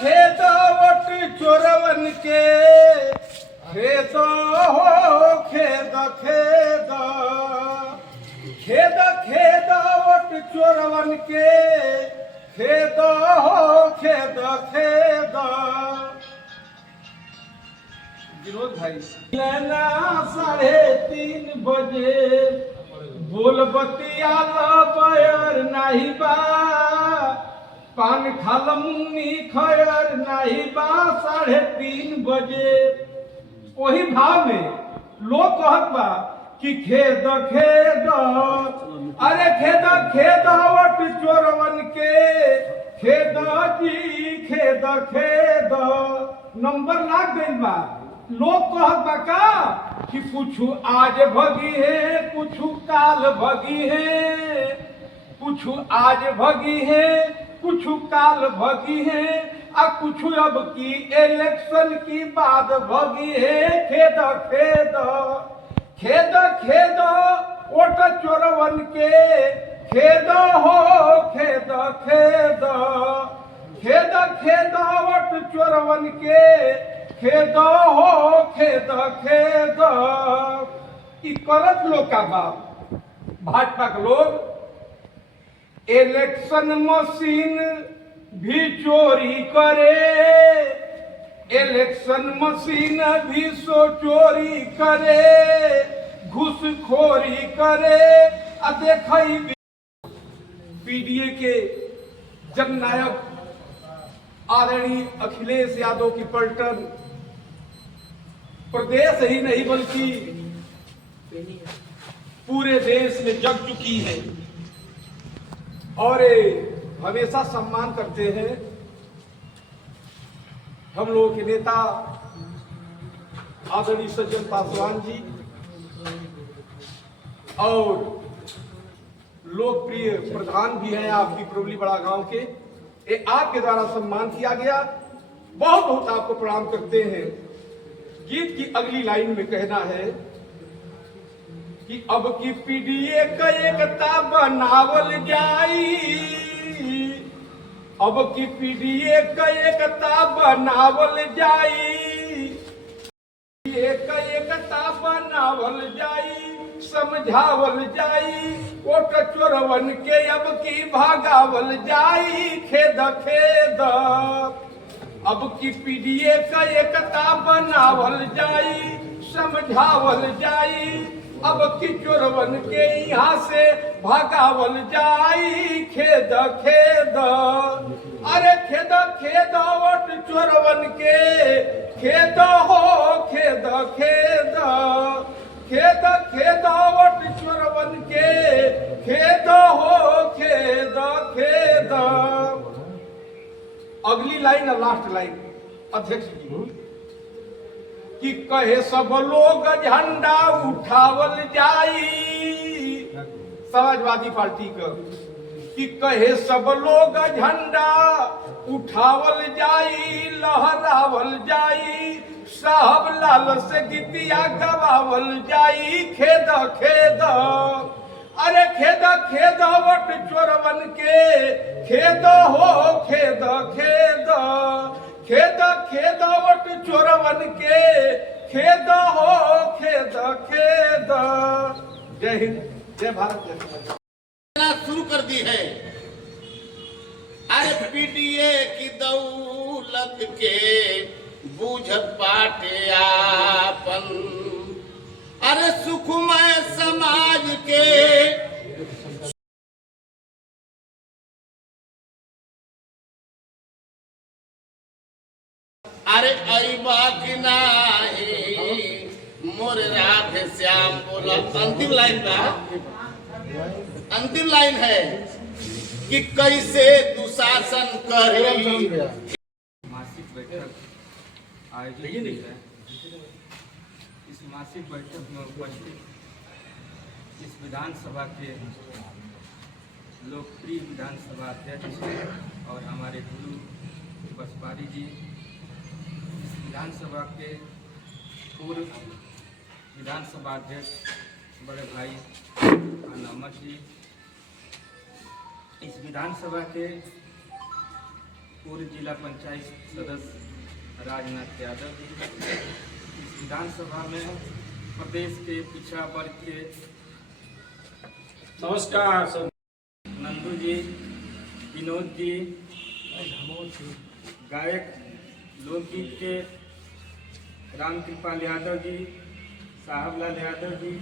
खेद वट चोरवन के खेद हो खेद खेद खेद खेद वट चोरवन के खेद हो खेद खेद। विनोद भाई 3:30 बजे बोल बतिया बयर नहीं बा पान खाल मुन्नी खयर नहीं बा 3:30 बजे। वही भाव में लोग कहत बा कि खेद खेद अरे खेद खेद वट चोरवन के खेद जी खेद खेद। नंबर लाग गई बा। लोग कहत बा का कि कुछ आज भगी है कुछ काल भगी है कुछ आज भगी है कुछ काल भगी है आ कुछ अब की इलेक्शन की बात भगी है। खेद खेद खेद खेद वोट चोरवन के खेद हो खेद खेद खेद खेद वोट चोरवन के खेद हो खेद खेद। ई करत लोग का बाप भाजपा के लोग इलेक्शन मशीन भी चोरी करे इलेक्शन मशीन भी सो चोरी करे घूसखोरी करे। आ देख पीडीए के जननायक आदरणीय अखिलेश यादव की पलटन प्रदेश ही नहीं बल्कि पूरे देश में जग चुकी है और हमेशा सम्मान करते हैं हम लोगों के नेता आदरणीय सज्जन पासवान जी और लोकप्रिय प्रधान भी हैं आपकी प्रोबली बड़ा गांव के। ये आपके द्वारा सम्मान किया गया। बहुत बहुत आपको प्रणाम करते हैं। गीत की अगली लाइन में कहना है कि अब की पीडीए का एकता बनावल जाई अब की पीडीए का एकता बनावल जाई एकता बनावल जाई समझावल जाई वोट चोरवन के अब की भागावल जाई। खेद खेद अब की पीडीए का एकता बनावल जाई समझावल जाई अब की चोरवन के यहाँ से भागावल जाई। खेद खेद अरे खेद खेद वोट चोरवन के खेद हो खेद खेद खेद खेद वोट चोरवन के खेद हो खेद खेद। अगली लाइन और लास्ट लाइन अध्यक्ष जी कि कहे सब लोग झंडा उठावल जाई समाजवादी पार्टी का कि कहे सब लोग झंडा उठावल जाई लहरावल जाई साहब लाल से गीतिया गवावल जाई। खेद खेद अरे खेद खेद वोट चोरवन के खेद हो खेद खेद खेद खेद वोट चोरवन के खेद हो खेद खेद। जय हिंद जय भारत। शुरू कर दी है अरे पीडीए की दौलत के बूझत पाटे आपन अरे सुखमय समाज के अरे अईबा की नाही मोर राधे श्याम बोला। अंतिम लाइन था अंतिम लाइन है कि कैसे दुशासन करी। मासिक बैठक आयोजित की है। इस मासिक बैठक में उपस्थित इस विधानसभा के लोकप्रिय विधानसभा अध्यक्ष और हमारे गुरु बसपारी जी, इस विधानसभा के पूर्व विधानसभा अध्यक्ष बड़े भाई अहमद जी, इस विधानसभा के पूर्व जिला पंचायत सदस्य राजनाथ यादव। इस विधानसभा में प्रदेश के पिछड़ा वर्ग के नमस्कार सर। नंदू जी, विनोद जी, गायक लोकगीत के रामकृपाल यादव जी, साहबलाल यादव जी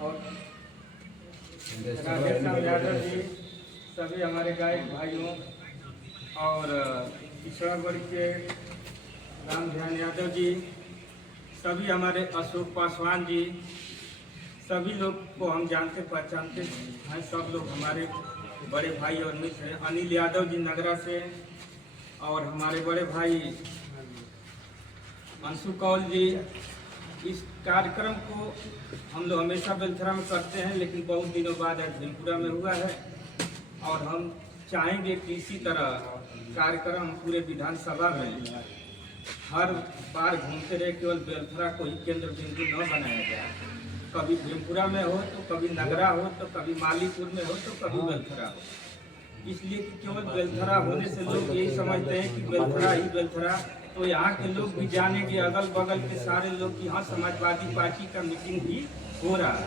और राधेश्याम यादव जी, सभी हमारे गायक भाइयों और पिछड़ा वर्ग के राम ध्यान यादव जी, सभी हमारे अशोक पासवान जी, सभी लोग को हम जानते पहचानते हैं। सब लोग हमारे बड़े भाई और मित्र हैं। अनिल यादव जी नगरा से और हमारे बड़े भाई अंशु कौल जी। इस कार्यक्रम को हम लोग हमेशा बेलथरा में करते हैं, लेकिन बहुत दिनों बाद आज भीमपुरा में हुआ है और हम चाहेंगे कि इसी तरह कार्यक्रम पूरे विधानसभा में हर बार घूमते रहे, केवल बेलथरा को ही केंद्र बिंदु न बनाया जाए। कभी भीमपुरा में हो तो कभी नगरा हो तो कभी मालीपुर में हो तो कभी बेलथरा हो। इसलिए कि केवल बेलथरा होने से लोग यही समझते हैं कि बेलथरा ही बेलथरा, तो यहाँ के लोग भी जानेंगे, अगल बगल के सारे लोग कि यहाँ समाजवादी पार्टी का मीटिंग भी हो रहा है।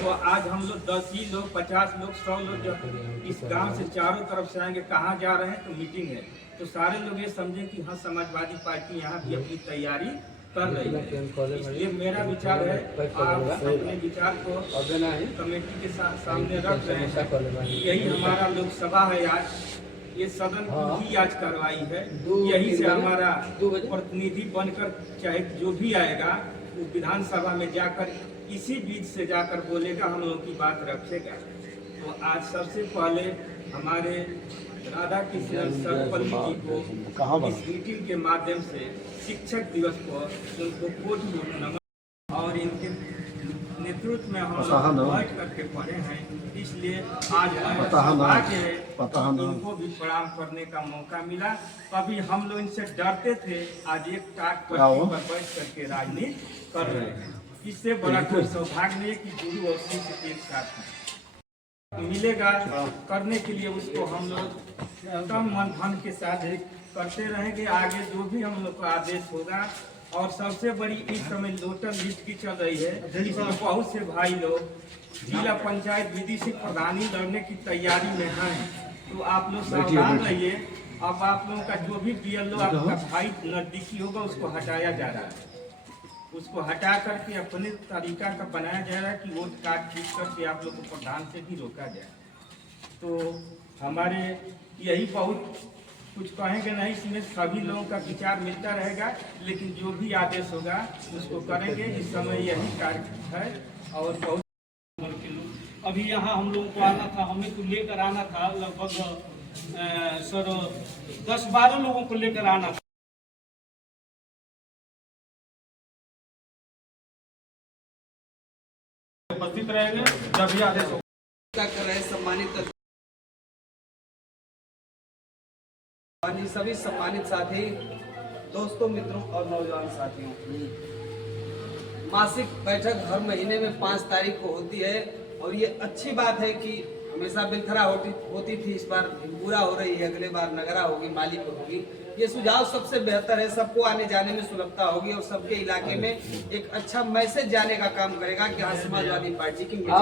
तो आज हम लोग 10 ही लोग, 50 लोग, 100 लोग जब इस गांव से चारों तरफ से आएंगे, कहाँ जा रहे हैं तो मीटिंग है, तो सारे लोग ये समझें कि हाँ समाजवादी पार्टी यहाँ भी अपनी तैयारी कर रही है। इसलिए मेरा विचार है, आप अपने विचार को कमेटी के सामने रख रहे हैं। यही हमारा लोकसभा है आज, ये सदन की आज कार्रवाई है। यही से हमारा प्रतिनिधि बनकर चाहे जो भी आएगा वो विधानसभा में जाकर इसी बीच से जाकर बोलेगा, हम लोगों की बात रखेगा। तो आज सबसे पहले हमारे राधा कृष्ण सर्वपल्ली जी को इस मीटिंग के माध्यम से शिक्षक दिवस पर उनको कोटि नमन, और इनके नेतृत्व में हम बैठ करके पढ़े हैं, इसलिए आज सौभाग्य है इनको भी प्रणाम करने का मौका मिला। कभी हम लोग इनसे डरते थे, आज एक टाट पट्टी पर बैठ करके राजनीति कर रहे हैं। इससे बड़ा कोई सौभाग्य नहीं कि गुरु और शिष्य एक साथ मिलेगा। करने के लिए उसको हम लोग तन मन धन के साथ करते रहेंगे। आगे जो भी हम लोग का आदेश होगा, और सबसे बड़ी इस समय लोटल लिस्ट की चल रही है, जिसमें बहुत से भाई लोग जिला पंचायत विधि प्रधानी लड़ने की तैयारी में हैं। तो आप लोग सावधान रहिए। अब आप लोगों का जो भी BLO आपका भाई नजदीकी होगा उसको हटाया जा रहा है, उसको हटा करके अपने तरीका का बनाया जा रहा है कि वोट कार्ड खींच करके आप लोग को प्रधान से भी रोका जाए। तो हमारे यही बहुत कुछ कहेंगे नहीं, इसमें सभी लोगों का विचार मिलता रहेगा, लेकिन जो भी आदेश होगा उसको करेंगे। इस समय यही कार्य है। और बहुत अभी यहाँ हम लोगों को आना था, हमें तो लेकर आना था लगभग सर 10-12 लोगों को लेकर आना था। उपस्थित रहेंगे जब भी आदेश होगा। कर रहे सम्मानित सभी सम्मानित साथी, दोस्तों, मित्रों और नौजवान साथियों, मासिक बैठक हर महीने में 5 तारीख को होती है और ये अच्छी बात है कि हमेशा बेलथरा होती थी, इस बार भीमपुरा हो रही है, अगले बार नगरा होगी, मालीपुर होगी। ये सुझाव सबसे बेहतर है, सबको आने जाने में सुलभता होगी और सबके इलाके में एक अच्छा मैसेज जाने का काम करेगा कि हाँ समाजवादी पार्टी की मीटिंग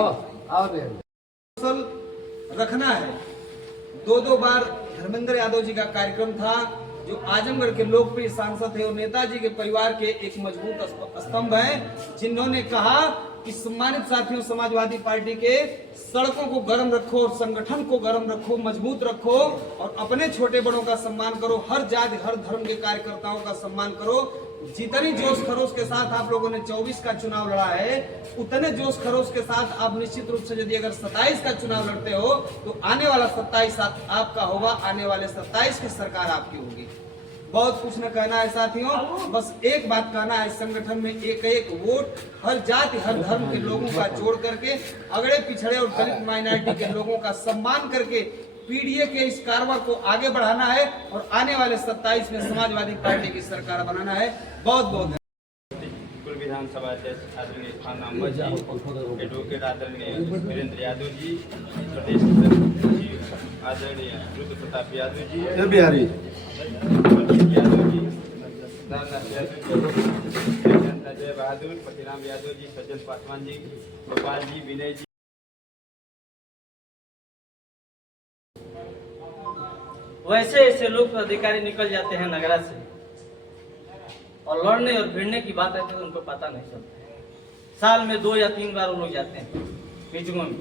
रखना है। 2 बार धर्मेंद्र यादव जी का कार्यक्रम था, जो आजमगढ़ के लोकप्रिय सांसद थे और नेताजी के परिवार के एक मजबूत स्तंभ हैं, जिन्होंने कहा कि सम्मानित साथियों, समाजवादी पार्टी के सड़कों को गर्म रखो, संगठन को गर्म रखो, मजबूत रखो और अपने छोटे बड़ों का सम्मान करो, हर जाति हर धर्म के कार्यकर्ताओं का सम्मान करो। जितनी जोश खरोश के साथ आप लोगों ने 24 का चुनाव लड़ा है, उतने जोश खरोश के साथ आप निश्चित रूप से यदि अगर 27 का चुनाव लड़ते हो तो आने वाला 27 आपका होगा, आने वाले 27 की सरकार आपकी होगी। बहुत कुछ न कहना है साथियों, बस एक बात कहना है, संगठन में एक वोट हर जाति हर धर्म के लोगों का जोड़ करके, अगड़े पिछड़े और दलित माइनॉरिटी के लोगों का सम्मान करके PDA के इस कारवां को आगे बढ़ाना है और आने वाले 27 में समाजवादी पार्टी की सरकार बनाना है। बहुत बहुत पूर्व विधानसभा अध्यक्ष आदरणीय खान अहमद जी, एडवोकेट आदरणीय वीरेंद्र यादव जी, प्रदेश आदरणीय रुद्र प्रताप यादव जी, बिहारी यादव जी, रामनाथ यादव जी, अजय बहादुर, पतिराम यादव जी, सज्जन पासवान जी, गोपाल जी, विनय जी। वैसे ऐसे लोग तो अधिकारी निकल जाते हैं नगरा से, और लड़ने और भिड़ने की बात आती है तो उनको पता नहीं चलता। साल में 2 या 3 बार वो लोग जाते हैं मीटिंगों में।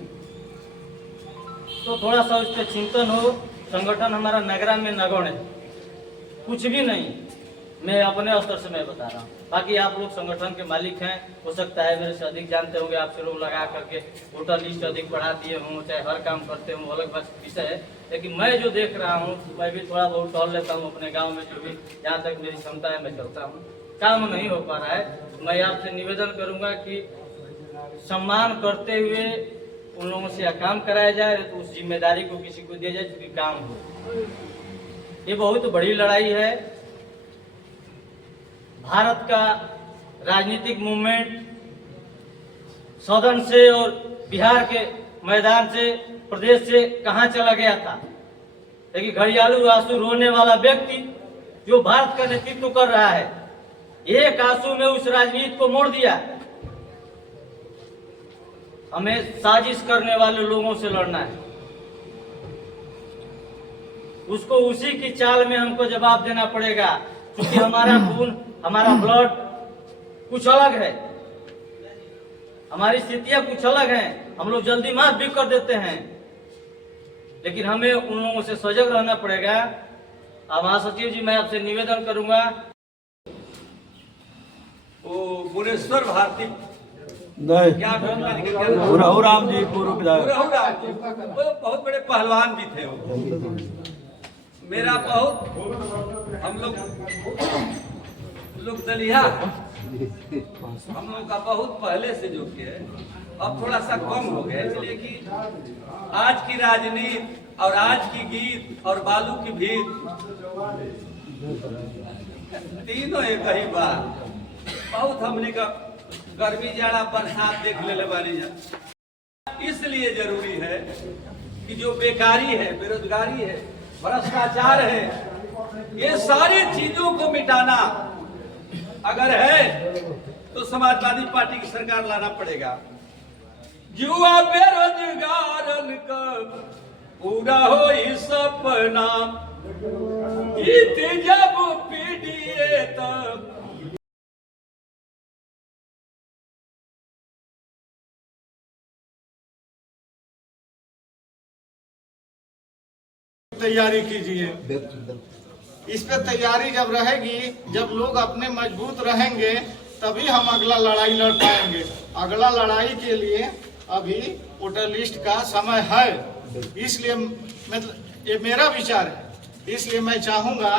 तो थोड़ा सा उस पर चिंतन हो। संगठन हमारा नगरा में नगण्य है, कुछ भी नहीं। मैं अपने स्तर से मैं बता रहा हूँ, बाकी आप लोग संगठन के मालिक हैं, हो सकता है मेरे से अधिक जानते होंगे। आपसे लोग लगा करके वोटर लिस्ट अधिक बढ़ा दिए हों, चाहे हर काम करते हों, अलग बात विषय है। लेकिन मैं जो देख रहा हूँ, मैं भी थोड़ा बहुत टहल लेता हूँ अपने गांव में, जो भी जहाँ तक मेरी क्षमता है मैं चलता हूँ। काम नहीं हो पा रहा है। मैं आपसे निवेदन करूँगा कि सम्मान करते हुए उन लोगों से काम कराया जाए, तो उस जिम्मेदारी को किसी को दिया जाए क्योंकि काम हो। ये बहुत बड़ी लड़ाई है। भारत का राजनीतिक मूवमेंट सदन से और बिहार के मैदान से, प्रदेश से कहां चला गया था। लेकिन घड़ियालू आंसू रोने वाला व्यक्ति जो भारत का नेतृत्व कर रहा है, एक आंसू में उस राजनीति को मोड़ दिया। हमें साजिश करने वाले लोगों से लड़ना है, उसको उसी की चाल में हमको जवाब देना पड़ेगा, क्योंकि हमारा खून, हमारा ब्लड कुछ अलग है, हमारी स्थितियां कुछ अलग हैं। हम लोग जल्दी माफ भी कर देते हैं, लेकिन हमें उन लोगों से सजग रहना पड़ेगा। अब महासचिव जी, मैं आपसे निवेदन करूंगा। वो भुवनेश्वर भारती नहीं क्या राम जी पूर्व वो बहुत बड़े पहलवान भी थे। वो मेरा बहुत, हम लोग दलिया, हम लोग का बहुत पहले से जो कि है, अब थोड़ा सा कम हो गया, इसलिए कि आज की राजनीति और आज की गीत और बालू की भीत तीनों एक ही बात। बहुत हमने का गर्मी जाड़ा बरसात देख ले बानी जा। इसलिए जरूरी है कि जो बेकारी है, बेरोजगारी है, भ्रष्टाचार है, ये सारी चीजों को मिटाना अगर है तो समाजवादी पार्टी की सरकार लाना पड़ेगा। युवा बेरोजगारन का पूरा हो इस सपना, गीत जब पीड़िए तब तैयारी कीजिए। इस पे तैयारी जब रहेगी, जब लोग अपने मजबूत रहेंगे, तभी हम अगला लड़ाई लड़ पाएंगे। अगला लड़ाई के लिए अभी वोटर लिस्ट का समय है, इसलिए मतलब ये मेरा विचार है। इसलिए मैं चाहूंगा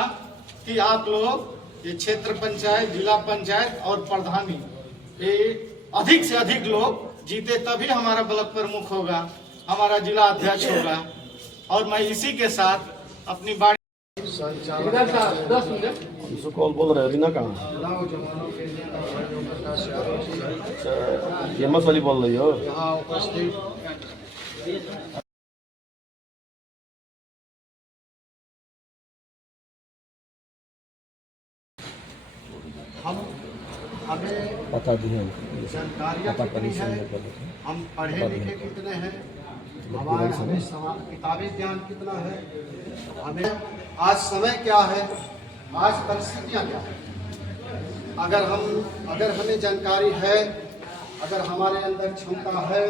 कि आप लोग ये क्षेत्र पंचायत, जिला पंचायत और प्रधानी, ये अधिक से अधिक लोग जीते, तभी हमारा ब्लॉक प्रमुख होगा, हमारा जिला अध्यक्ष होगा। और मैं इसी के साथ अपनी बाड़ी कॉल बोल रहे रीना कहाँ? एमएस वाली बोल रही हो? यहाँ उपस्थित हमें बता दिए जानकारियाँ कितनी है, हम पढ़े लिखे कितने हैं, हमें किताबी ज्ञान कितना है, हमें आज समय क्या है, आज परिस्थितियाँ क्या है। अगर हमें जानकारी है, अगर हमारे अंदर क्षमता है,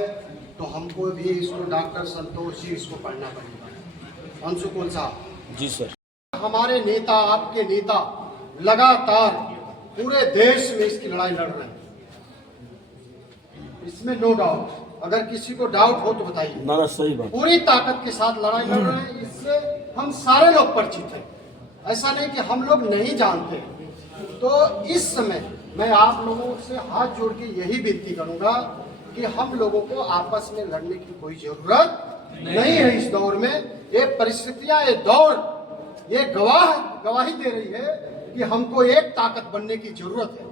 तो हमको भी इसको डॉक्टर संतोष जी इसको पढ़ना पड़ेगा। अंशुकुल साहब जी सर, हमारे नेता, आपके नेता लगातार पूरे देश में इसकी लड़ाई लड़ रहे हैं, इसमें नो डाउट। अगर किसी को डाउट हो तो बताइए। ना सही बात, पूरी ताकत के साथ लड़ाई लड़ रहे हैं, इससे हम सारे लोग परिचित हैं, ऐसा नहीं कि हम लोग नहीं जानते। तो इस समय मैं आप लोगों से हाथ जोड़ के यही विनती करूंगा कि हम लोगों को आपस में लड़ने की कोई जरूरत नहीं है। इस दौर में ये परिस्थितियां, ये दौर, ये गवाही दे रही है कि हमको एक ताकत बनने की जरूरत है,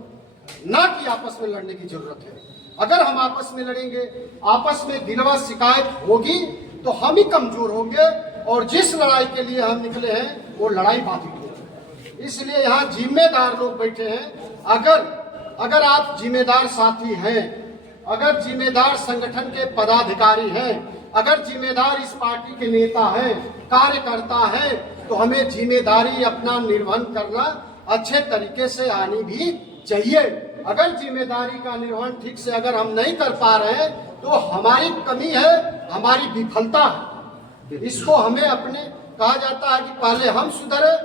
ना कि आपस में लड़ने की जरूरत है। अगर हम आपस में लड़ेंगे, आपस में दिलवा शिकायत होगी, तो हम ही कमजोर होंगे और जिस लड़ाई के लिए हम निकले हैं वो लड़ाई बाधित हो। इसलिए यहाँ जिम्मेदार लोग बैठे हैं। अगर आप जिम्मेदार साथी हैं, अगर जिम्मेदार संगठन के पदाधिकारी हैं, अगर जिम्मेदार इस पार्टी के नेता हैं, कार्यकर्ता हैं, तो हमें जिम्मेदारी अपना निर्वहन करना अच्छे तरीके से आनी भी चाहिए। अगर जिम्मेदारी का निर्वहन ठीक से अगर हम नहीं कर पा रहे हैं तो हमारी कमी है, हमारी विफलता है। इसको हमें अपने कहा जाता है कि पहले हम सुधरे,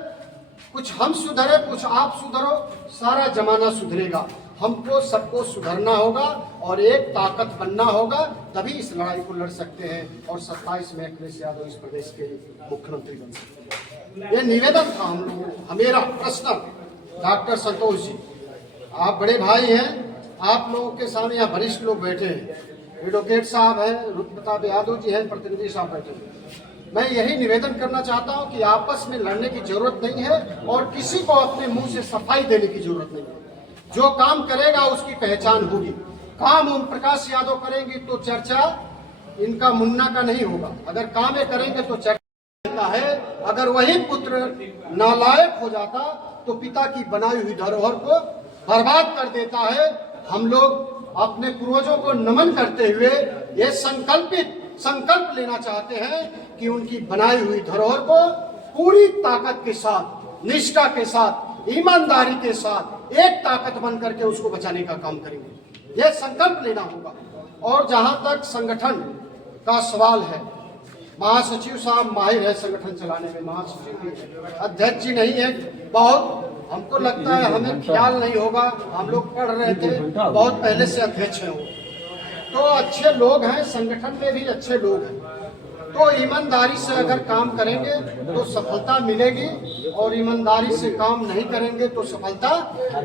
कुछ हम सुधरे, कुछ आप सुधरो, सारा जमाना सुधरेगा। हमको सबको सुधरना होगा और एक ताकत बनना होगा, तभी इस लड़ाई को लड़ सकते हैं और 27 में अखिलेश यादव इस प्रदेश के मुख्यमंत्री बन सकते हैं। ये निवेदन था हम लोगों, मेरा प्रश्न डॉक्टर संतोष जी, आप बड़े भाई हैं, आप लोगों के सामने यहाँ वरिष्ठ लोग बैठे हैं, एडवोकेट साहब हैं, रुद्र प्रताप यादव जी हैं, प्रतिनिधि साहब बैठे हैं। मैं यही निवेदन करना चाहता हूँ कि आपस में लड़ने की जरूरत नहीं है और किसी को अपने मुंह से सफाई देने की जरूरत नहीं है। जो काम करेगा उसकी पहचान होगी। काम ओम प्रकाश यादव करेंगे तो चर्चा इनका मुन्ना का नहीं होगा, अगर काम ये करेंगे तो चर्चा देता है। अगर वही पुत्र नालायक हो जाता तो पिता की बनाई हुई धरोहर को बर्बाद कर देता है। हम लोग अपने पूर्वजों को नमन करते हुए ये संकल्प लेना चाहते हैं कि उनकी बनाई हुई धरोहर को पूरी ताकत के साथ, निष्ठा के साथ, ईमानदारी के साथ एक ताकत बन करके उसको बचाने का काम करेंगे। यह संकल्प लेना होगा। और जहां तक संगठन का सवाल है, महासचिव साहब माहिर है संगठन चलाने में, महासचिव भी, अध्यक्ष जी नहीं है। बहुत हमको लगता है हमें ख्याल नहीं होगा, हम लोग पढ़ रहे थे, बहुत पहले से अध्यक्ष हैं वो, तो अच्छे लोग हैं, संगठन में भी अच्छे लोग हैं। तो ईमानदारी से अगर काम करेंगे तो सफलता मिलेगी और ईमानदारी से काम नहीं करेंगे तो सफलता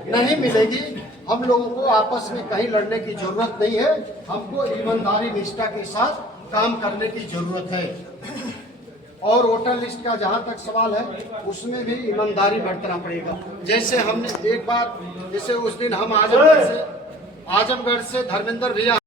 नहीं मिलेगी। हम लोगों को आपस में कहीं लड़ने की जरूरत नहीं है, हमको ईमानदारी निष्ठा के साथ काम करने की जरूरत है। और वोटर लिस्ट का जहां तक सवाल है उसमें भी ईमानदारी बरतना पड़ेगा। जैसे हमने एक बार, जैसे उस दिन हम आजमगढ़ से धर्मेंद्र भैया